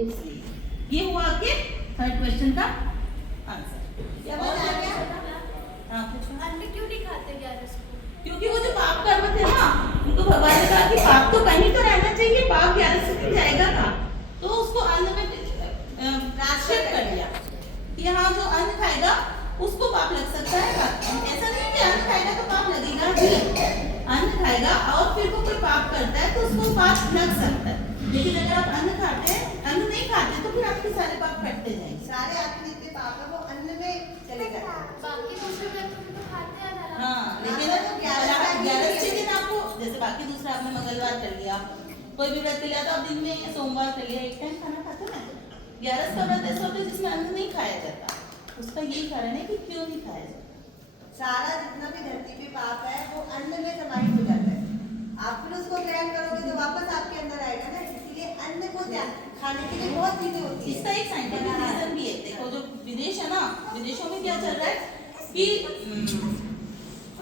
इसलिए ये हुआ आपके थर्ड क्वेश्चन का आंसर। अन्न क्यों नहीं खाते 11 को? क्योंकि वो जो पाप कर्म थे ना, उनको भगवान ने कहा कि पाप तो कहीं तो रहना चाहिए, पाप 11 से जाएगा ना, तो उसको अन्न में ट्रांसलेट कर दिया कि हाँ जो अन्न खाएगा उसको पाप लग सकता है। ऐसा नहीं कि अन्न खाएगा तो पाप लगेगा जी, अन्न खाएगा और फिर वो कोई पाप करता है तो उसको पाप लग सकता है। लेकिन अगर आप अन्न खाते हैं, अन्न नहीं खाते तो फिर आपके सारे पाप कटते जाएंगे, सारे आपके जितने पाप है वो अन्न में चले जाते हैं। बाकी दूसरे व्यक्ति तो खाते हैं ना। हाँ, लेकिन 11 दिन आपको, जैसे बाकी दूसरा आपने मंगलवार कर लिया, कोई भी व्रत लिया तो आप दिन में सोमवार कर लिया, एक टाइम खाना खाते ना। 11 का व्रत ऐसा होता है जिसमें अन्न नहीं खाया जाता, उसका यही कारण है कि क्यों नहीं खाया जाता। सारा जितना भी धरती पे पाप है वो अन्न में समाहित हो जाता है। आप फिर उसको ग्रहण करोगे तो वापस आपके अंदर आएगा ना, इसीलिए अन्न को खाने के लिए बहुत चीजें होती है। इसका एक साइंटिफिक रीजन भी है। देखो जो विदेश है ना, विदेशों में क्या चल रहा है कि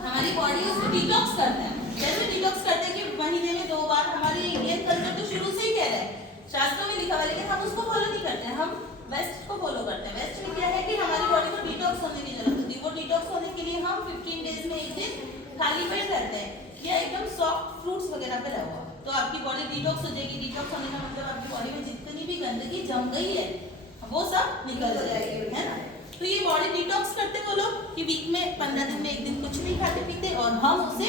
हमारी बॉडी उसको डिटॉक्स करते हैं। जैसे डिटॉक्स करते हैं कि महीने में 2 बार, हमारी इंडियन कल्चर तो शुरू से ही कह रहा है, शास्त्रों में लिखा हुआ है, लेकिन हम उसको फॉलो नहीं करते हैं, हम वेस्ट को फॉलो करते हैं। वेस्ट में क्या है कि हमारी बॉडी को डिटॉक्स होने की जरूरत होती है। वो डिटॉक्स होने के लिए हम 15 डेज में एक दिन खाली पेट रहते हैं या एकदम सॉफ्ट फ्रूट्स वगैरह पे रहो, तो आपकी बॉडी डिटॉक्स हो जाएगी। डिटॉक्स होने का मतलब आपकी बॉडी में जितनी भी गंदगी जम गई है वो सब निकल जाएगी, है ना। तो ये बॉडी डिटॉक्स करते वो लोग कि वीक में 15 दिन में एक दिन कुछ नहीं खाते पीते, और हम उसे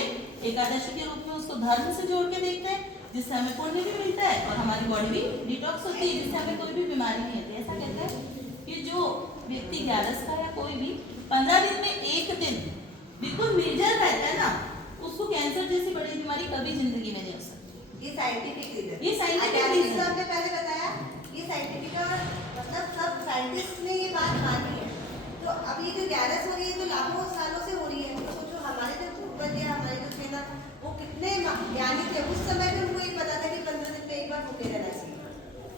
एकादशी के रूप में उसको धर्म से जोड़ के देखते हैं, जिससे हमें पुण्य भी मिलता है और हमारी बॉडी भी डिटॉक्स होती है, जिससे हमें कोई भी बीमारी नहीं होती। ऐसा कहते हैं कि जो व्यक्ति 11 का या कोई भी 15 दिन में एक दिन बिल्कुल निर्जल रहता है ना, उसको कैंसर जैसी बड़ी बीमारी कभी जिंदगी में नहीं हो सकती। ये साइंटिफिक रीजन, ये साइंटिफिक रीजन आपने पहले बताया, ये साइंटिफिक और मतलब सब साइंटिस्ट ने ये बात मानी है। तो अब ये जो 11 हो रही है तो लाखों सालों से हो रही है। तो सोचो हमारे जो पूर्वज है, हमारे जो थे ना, वो कितने ज्ञानी थे। उस समय में उनको ये पता था कि 15 दिन में एक बार भूखे रहना चाहिए।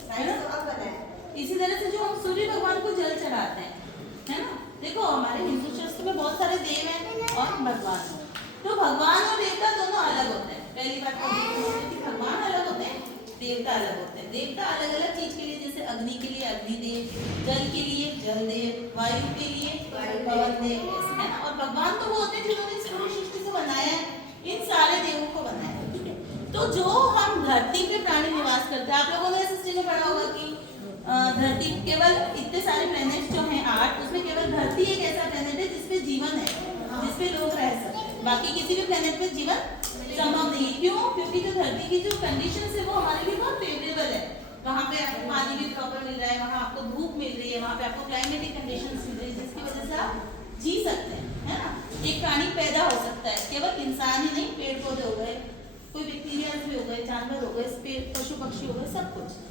साइंस तो अब पता है। इसी तरह से जो हम सूर्य भगवान को जल चढ़ाते हैं, है ना। देखो हमारे हिंदू शास्त्र में बहुत सारे देव हैं और भगवान, तो भगवान और देवता दोनों अलग होते हैं। पहली बात तो भगवान अलग होते हैं, देवता अलग होते हैं। देवता अलग अलग चीज के लिए, जैसे अग्नि के लिए अग्निदेव, जल के लिए जल देव, वायु के लिए पवन देव, है ना। और भगवान तो वो होते हैं जिन्होंने इस पूरी सृष्टि से बनाया है, इन सारे देवों को बनाया है, ठीक है। तो जो हम धरती पे प्राणी निवास करते हैं, आप लोगों ने सृष्टि में पढ़ा होगा कि धरती केवल इतने सारे प्लैनेट्स जो हैं 8, उसमें केवल धरती एक ऐसा प्लैनेट है जिसपे जीवन है, जिसपे लोग रह सकते हैं। बाकी किसी भी प्लैनेट पे जीवन संभव नहीं है। क्यों? क्योंकि जो धरती की जो कंडीशंस है वो हमारे लिए बहुत फेवरेबल है। वहाँ पे आपको पानी भी प्रॉपर मिल रहा है, वहाँ आपको धूप मिल रही है, वहाँ पे आपको क्लाइमेटिक कंडीशंस मिल रही है, जिसकी वजह से आप जी सकते हैं, है ना। एक प्राणी पैदा हो सकता है, केवल इंसान ही नहीं, पेड़ पौधे हो गए, कोई बैक्टीरिया भी हो गए, जानवर हो गए, पशु पक्षी हो गए, सब कुछ।